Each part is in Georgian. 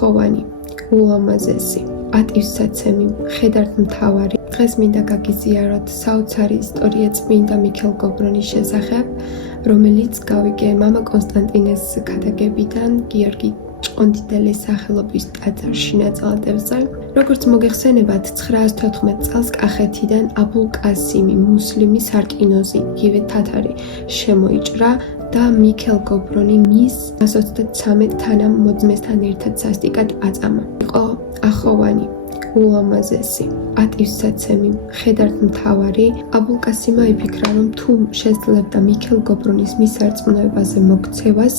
ახოვანი, ულამაზესი, პატივსაცემი, მხედართ მთავარი. დღეს მინდა გაგიზიაროთ საოცარი ისტორია წმინდა მიქელ გობრონის შესახებ, რომელიც გავიგე მამა კონსტანტინეს ქადაგებიდან გიორგი ჭყონდიდელის სახელობის ტაძარში ნაწილაკებზე. როგორც მოგეხსენებათ, 914 წელს კახეთიდან აბულ კასიმი მუსლიმი სარკინოზი, იგივე თათარი შემოიჭრა და მიქელ გობრონი მის 133 თანამოძმესთან ერთად სასტიკად აწამა. იყო ახოვანი, ულამაზესი, პატივსაცემი, მხედართ მთავარი. აბულ კასიმა იფიქრა, რომ თუ შეძლებდა მიქელ გობრონის მის სარწმუნოებაზე მოქცევას,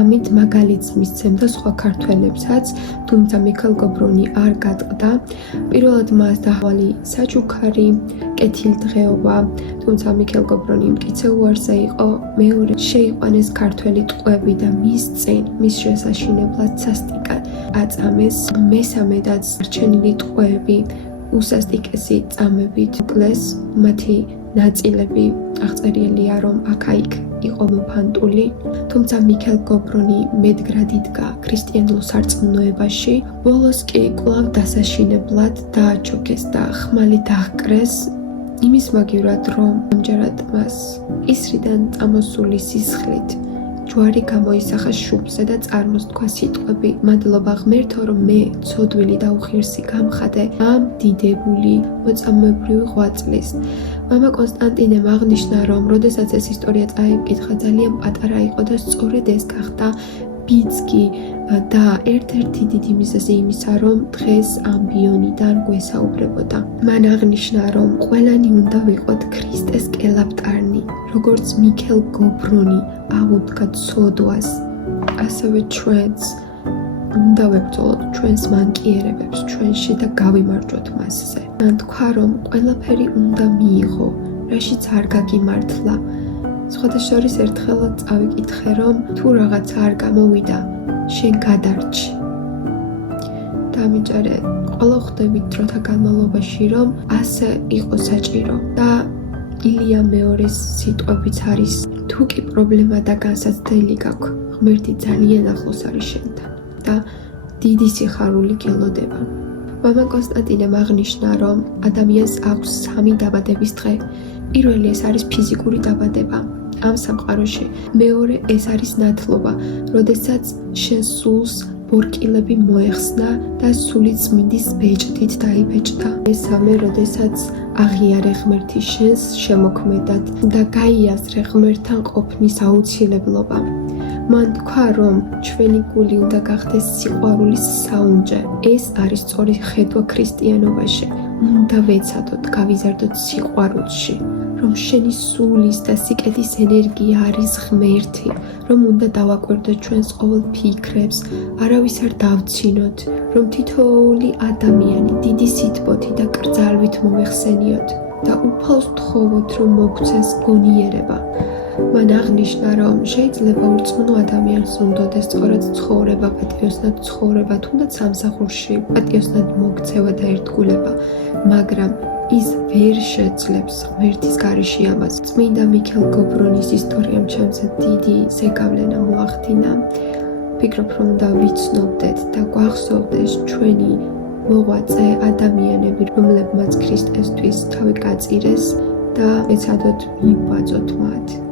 ამით მაგალითს მისცემდა სხვა ქართველებსაც, თუმცა მიქელ გობრონი არ გატყდა. პირველად მას დაჰვალი საჩუქარი, კეთილდღეობა, თუმცა მიქელ გობრონი მტკიცე უარზე იყო. მეორე შეიყვანეს ქართველი ტყვეები და მის წინ, მის შესაშინებლად სასტიკად აწამეს. მესამედაც რჩენილი ტყვეები უსასტიკესი წამებით კლეს, მათი ნაწილები აღწერილია, რომ აქა-იქ იყო მოფანტული, თუმცა მიქელ გობრონი მედგრად იდგა ქრისტიანულ სარწმუნოებაში. ბოლოს კი კვლავ დასაშინებლად დააჩოქეს და ხმალი დაჰკრეს იმის მაგივრად, რომ ამჯერად მას ისრიდან წამოსული სისხლით ჯვარი გამოისახა შუბზე და წარმოსთქვა სიტყვები: მადლობა ღმერთო, რომ მე ცოდვილი და უხირსი გამხადე ამ დიდებული მოწამებრივი ღვაწლის. მამა კონსტანტინემ აღნიშნა, რომ როდესაც ეს ისტორია წაიკითხა, ძალიან პატარა იყო და სწორედ ეს გახდა ბიძგი და ერთ-ერთი დიდი მიზეზი იმისა, რომ დღეს ამბიონიდან გვესაუბრებოდა. მან აღნიშნა, რომ ყველანი უნდა ვიყოთ ქრისტეს კელაპტარნი, როგორც მიქელ გობრონი აღუდგა ცოდვას, ასევე ჩვენც უნდა ვებრძოლოთ ჩვენს მანკიერებებს ჩვენში და გავიმარჯვოთ მასზე. მან თქვა, რომ ყველაფერი უნდა მიიღო, რაშიც არ გაგიმართლა. სხვადასხვა ერთხელაც წავიკითხე, რომ თუ რაღაცა არ გამოვიდა, შენ გადარჩი. დამიჯერე, ყველა ხვდებით დროთა განმავლობაში, რომ ასე იყო საჭირო და ილია მეორის სიტყვებიც არის: თუ კი პრობლემა და განსაცდელი გაქვს, ღმერთი ძალიან ახლოს არის შენთან და დიდი სიხარული გელოდება. მამა კონსტანტინემ აღნიშნა, რომ ადამიანს აქვს 3 დაბადების დღე. პირველი ეს არის ფიზიკური დაბადება ამ სამყაროში. მეორე ეს არის ნათლობა, როდესაც შენ სულს ბორკილები მოეხსნა და სული წმინდის ბეჭდით დაიბეჭდა. მესამე, როდესაც აღიარე ღმერთი შენს შემოქმედად და გაიაზრე ღმერთთან ყოფნის აუცილებლობა. მან თქვა, რომ ჩვენი გული უნდა გახდეს სიყვარულის საუნჯე. ეს არის სწორი ხედვა ქრისტიანობაში. უნდა ვეცადოთ, გავიზარდოთ სიყვარულში, რომ შენი სულის და სიკეთის ენერგია არის ღმერთი, რომ უნდა დავაკვირდოთ ჩვენს ყოველ ფიქრებს, არავის არ დავცინოთ, რომ თითოეული ადამიანი დიდი სითბოთი და კრძალვით მომეხსენიოთ და უფალს ვთხოვოთ, რომ მოგცეს გონიერება. მან აღნიშნა, რომ შეიძლება ურწმუნო ადამიანს უნდოდეს სწორად ცხოვრება, პატიოსნად ცხოვრება, თუნდაც სამსახურში პატიოსნად მოქცევა და ერთგულება, მაგრამ ის ვერ შეძლებს ღმერთის გარეშე ამას. წმინდა მიქელ გობრონის ისტორიამ ჩემზე დიდი ზეგავლენა მოახდინა. ვფიქრობ, რომ უნდა ვიცნობდეთ და გვახსოვდეს ჩვენი მოღვაწე ადამიანები, რომლებმაც ქრისტესთვის თავი გაწირეს და ეცადოთ მივბაძოთ მათ.